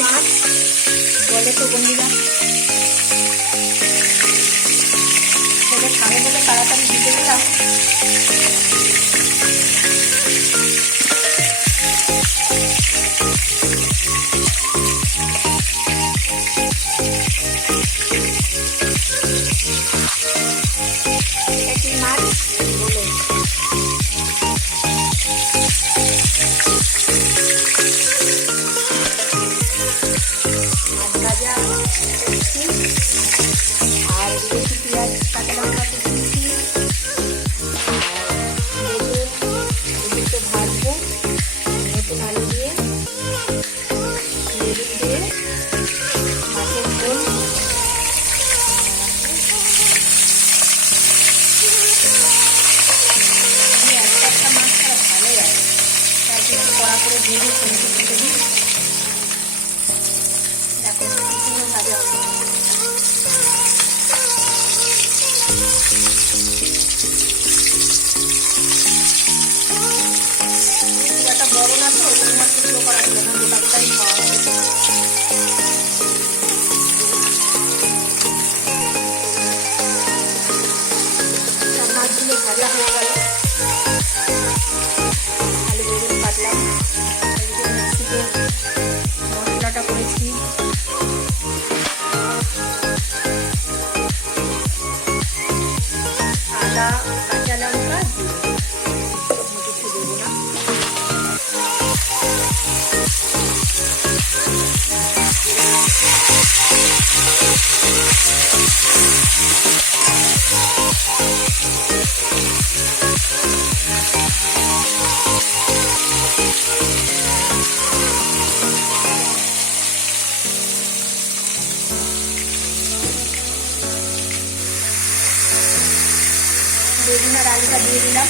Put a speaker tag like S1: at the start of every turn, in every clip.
S1: মাছ? বলে তো বন্ধুরা। ছেলে খাবে বলে তাড়াতাড়ি দিতে গেলাম করছি আর একটু পেঁয়াজ কাঁচা লঙ্কা কুচি আর একটু ভাজবো দিয়ে বেগুন দিয়ে মাছের বড় না তো ওই জন্য টুকরো করা হলো না গোটা গোটাই খাওয়া হবে মাছগুলো ভাজা হয়ে গেল বেগুন আর আলুটা দিয়ে দিলাম।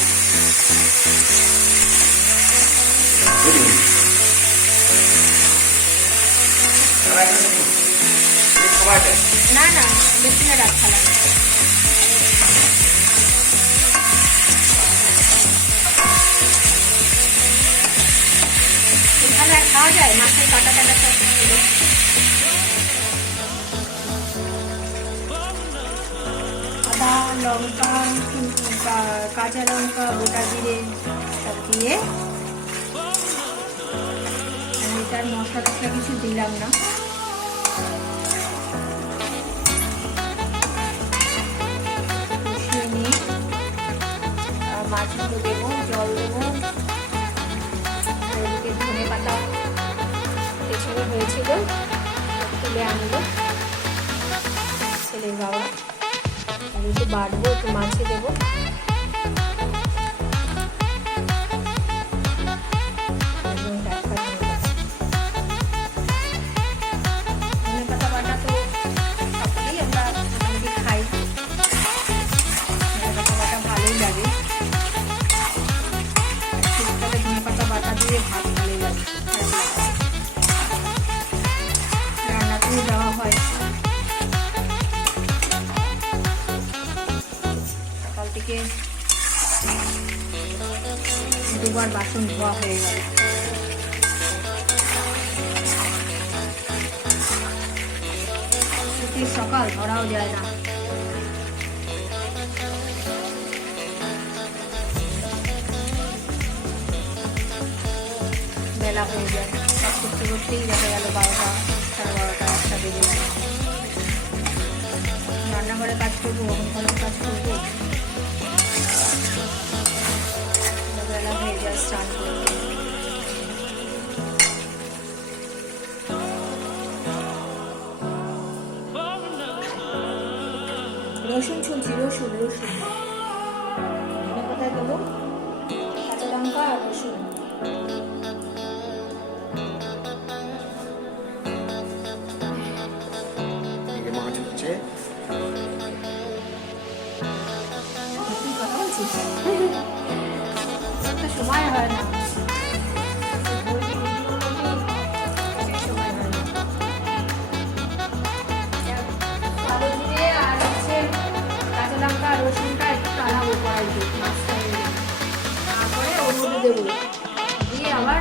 S1: না না, বেশি না রাখা এখানে খাওয়া যায়? মাছের কাটা কাটা সব লঙ্কা কাঁচা লঙ্কা গোটা জিরে সব দিয়ে এটার মশলা টশলা কিছু দিলাম না। কষিয়ে নিয়ে মাছগুলো দেবো জল দেবো আর ধনে পাতা পেছনে হয়েছিল। তুলে আনব ছেলের বাবা। একটু বাড়বো একটু মাছে দেবো। থেকে দুবার বাসন ধোয়া হয়ে গেল। সকাল ধরাও যায় না। বেলা হয়ে যায়। সব করতে করতেই দেখা গেল বারোটা। রান্নাঘরে কাজ করব কখন কাজ করব। বেলা হয়ে যায় স্নান করতে রসুন শুনছি, রসুন রসুন। জিরে আর হচ্ছে কাঁচা লঙ্কা রসুনটা একটু টানাবো কড়াইতে মাছটা দিয়ে। দেবো। দিয়ে আবার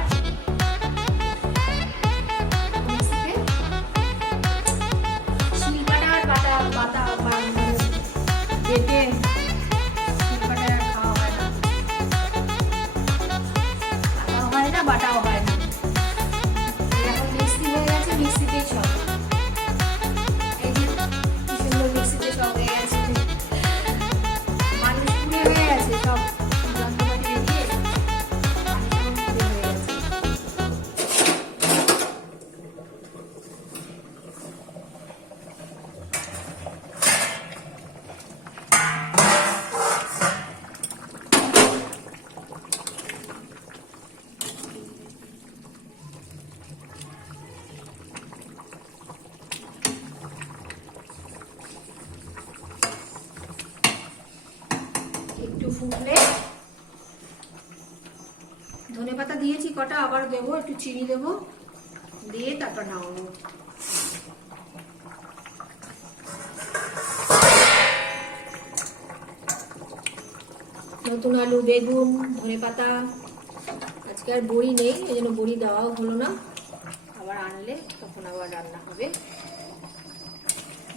S1: একটু ফুটলে। ধনে পাতা দিয়েছি কটা, আবার দেবো, একটু চিনি দেবো। দিয়ে তারপর নামাবো। নতুন আলু, বেগুন, ধনে পাতা। আজকে আর বড়ি নেই, এই জন্য বড়ি দেওয়াও হলো না। আবার আনলে, তখন আবার রান্না হবে।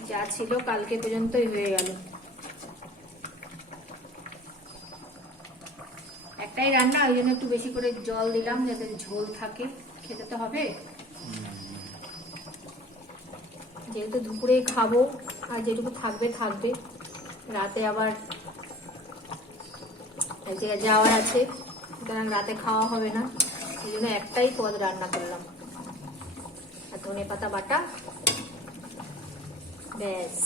S1: যা ছিল কালকে পর্যন্তই হয়ে গেল। একটাই রান্না, ওই জন্য একটু বেশি করে জল দিলাম, যাতে ঝোল থাকে, খেতে তো হবে। যেহেতু দুপুরে খাব, আর যেটুকু থাকবে থাকবে। রাতে আবার যাওয়ার আছে, সুতরাং রাতে খাওয়া হবে না। এই জন্য একটাই পদ রান্না করলাম। আর ধনে পাতা বাটা, ব্যাস।